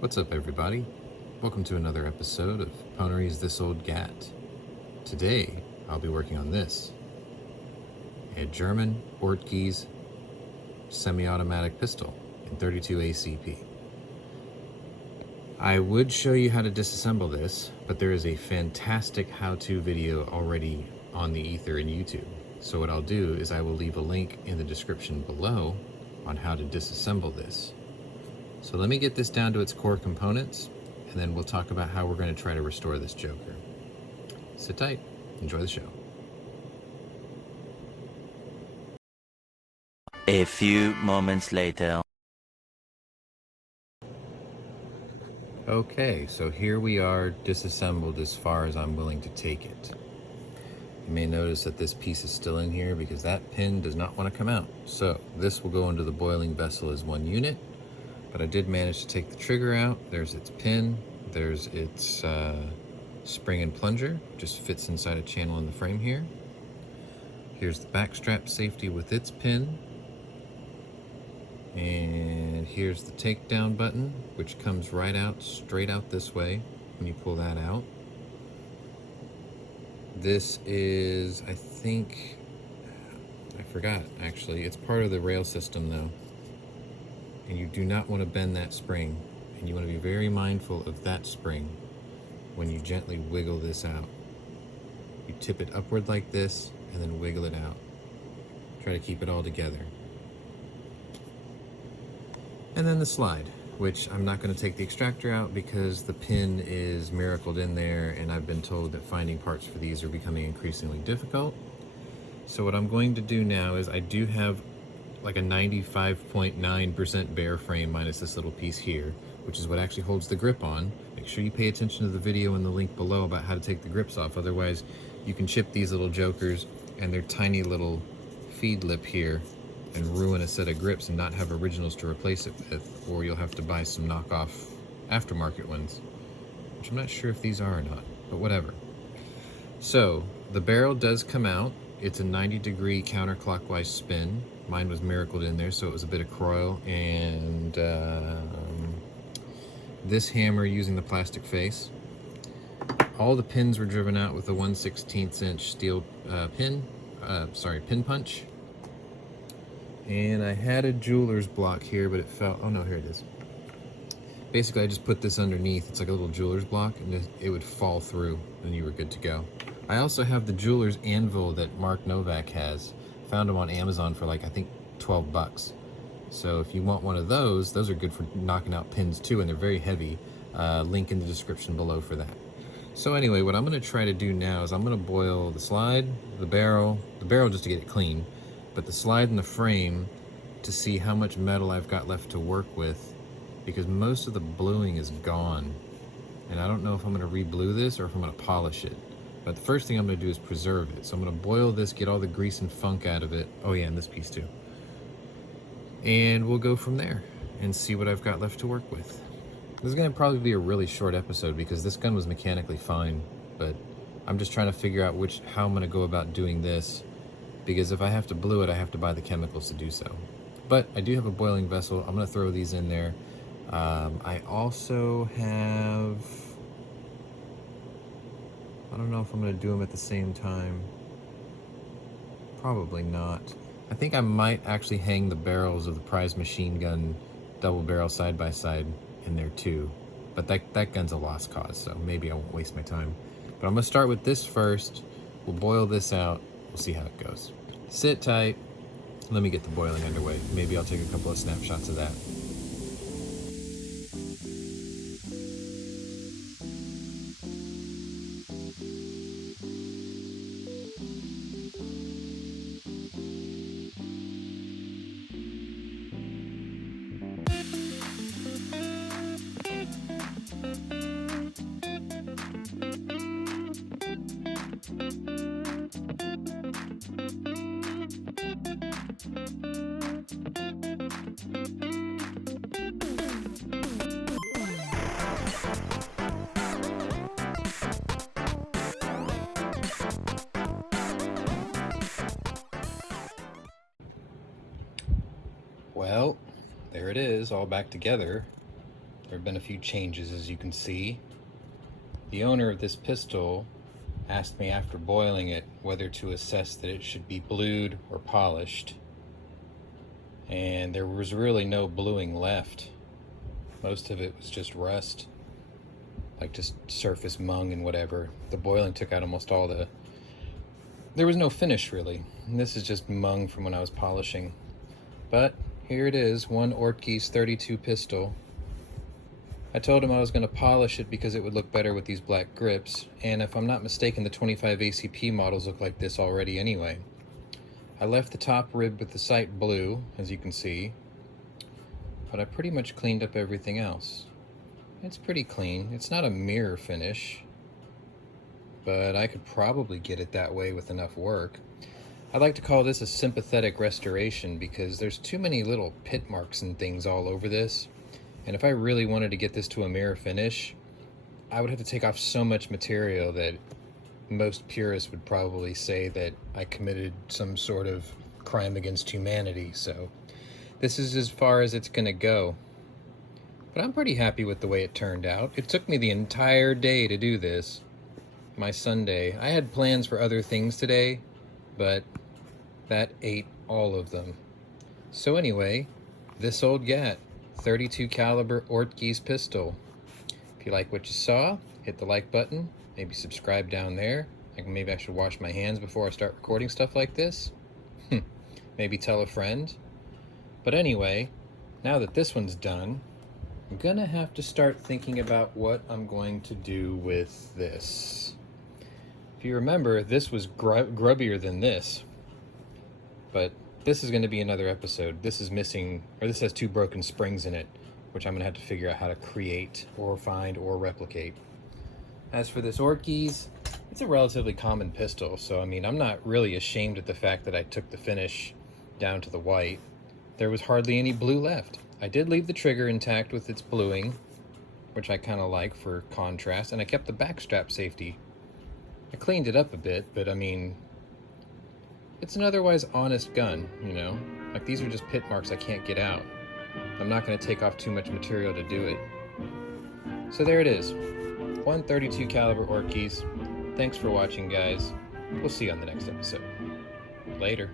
What's up, everybody? Welcome to another episode of Pwnery's This Old Gat. Today, I'll be working on this. A German Ortgies semi-automatic pistol in 32 ACP. I would show you how to disassemble this, but there is a fantastic how-to video already on the ether in YouTube. So what I'll do is I will leave a link in the description below on how to disassemble this. So let me get this down to its core components, and then we'll talk about how we're going to try to restore this Joker. Sit tight, enjoy the show. A few moments later. Okay, so here we are, disassembled as far as I'm willing to take it. You may notice that this piece is still in here because that pin does not want to come out. So this will go into the boiling vessel as one unit. But I did manage to take the trigger out. There's its pin, there's its spring and plunger, just fits inside a channel in the frame here. Here's the back strap safety with its pin. And here's the takedown button, which comes right out, straight out this way when you pull that out. This is, I think, I forgot actually, it's part of the rail system though. And you do not want to bend that spring, and you want to be very mindful of that spring when you gently wiggle this out. You tip it upward like this and then wiggle it out. Try to keep it all together. And then the slide, which I'm not going to take the extractor out because the pin is miracled in there, and I've been told that finding parts for these are becoming increasingly difficult. So what I'm going to do now is I do have like a 95.9% bare frame minus this little piece here, which is what actually holds the grip on. Make sure you pay attention to the video in the link below about how to take the grips off. Otherwise, you can chip these little jokers and their tiny little feed lip here and ruin a set of grips and not have originals to replace it with, or you'll have to buy some knockoff aftermarket ones, which I'm not sure if these are or not, but whatever. So the barrel does come out. It's a 90-degree counterclockwise spin. Mine was miracled in there, so it was a bit of croil, and this hammer using the plastic face. All the pins were driven out with a 1/16 inch steel pin punch. And I had a jeweler's block here, but it fell. Oh no, here it is. Basically, I just put this underneath. It's like a little jeweler's block, and it would fall through, and you were good to go. I also have the jeweler's anvil that Mark Novak has. Found them on Amazon for like, I think, 12 bucks. So if you want one of those are good for knocking out pins too, and they're very heavy. Link in the description below for that. So anyway, what I'm gonna try to do now is I'm gonna boil the slide, the barrel just to get it clean, but the slide and the frame to see how much metal I've got left to work with, because most of the bluing is gone. And I don't know if I'm gonna re-blue this or if I'm gonna polish it. But the first thing I'm going to do is preserve it. So I'm going to boil this, get all the grease and funk out of it. Oh yeah, and this piece too. And we'll go from there and see what I've got left to work with. This is going to probably be a really short episode because this gun was mechanically fine, but I'm just trying to figure out how I'm going to go about doing this, because if I have to blue it, I have to buy the chemicals to do so. But I do have a boiling vessel. I'm going to throw these in there. I also have... I don't know if I'm going to do them at the same time. Probably not. I think I might actually hang the barrels of the prize machine gun double barrel side by side in there too. But that gun's a lost cause, so maybe I won't waste my time. But I'm going to start with this first. We'll boil this out. We'll see how it goes. Sit tight. Let me get the boiling underway. Maybe I'll take a couple of snapshots of that. Well, there it is, all back together. There have been a few changes, as you can see. The owner of this pistol asked me after boiling it whether to assess that it should be blued or polished. And there was really no bluing left. Most of it was just rust, like just surface mung and whatever. The boiling took out almost all the... There was no finish really. And this is just mung from when I was polishing. But here it is, one Ortgies 32 pistol. I told him I was going to polish it because it would look better with these black grips, and if I'm not mistaken, the 25 ACP models look like this already anyway. I left the top rib with the sight blue, as you can see, but I pretty much cleaned up everything else. It's pretty clean. It's not a mirror finish, but I could probably get it that way with enough work. I like to call this a sympathetic restoration because there's too many little pit marks and things all over this. And if I really wanted to get this to a mirror finish, I would have to take off so much material that most purists would probably say that I committed some sort of crime against humanity. So this is as far as it's gonna go. But I'm pretty happy with the way it turned out. It took me the entire day to do this. My Sunday. I had plans for other things today, but that ate all of them. So anyway, this old gat, 32 caliber Ortgies pistol. If you like what you saw, hit the like button, maybe subscribe down there. Maybe I should wash my hands before I start recording stuff like this. Maybe tell a friend. But anyway, now that this one's done, I'm gonna have to start thinking about what I'm going to do with this. If you remember, this was grubbier than this, but this is going to be another episode. This is missing, or this has 2 broken springs in it, which I'm going to have to figure out how to create or find or replicate. As for this Ortgies, it's a relatively common pistol, so I mean, I'm not really ashamed at the fact that I took the finish down to the white. There was hardly any blue left. I did leave the trigger intact with its bluing, which I kind of like for contrast, and I kept the backstrap safety. I cleaned it up a bit, but I mean, it's an otherwise honest gun, you know? Like, these are just pit marks I can't get out. I'm not going to take off too much material to do it. So there it is. 132 caliber Ortgies. Thanks for watching, guys. We'll see you on the next episode. Later.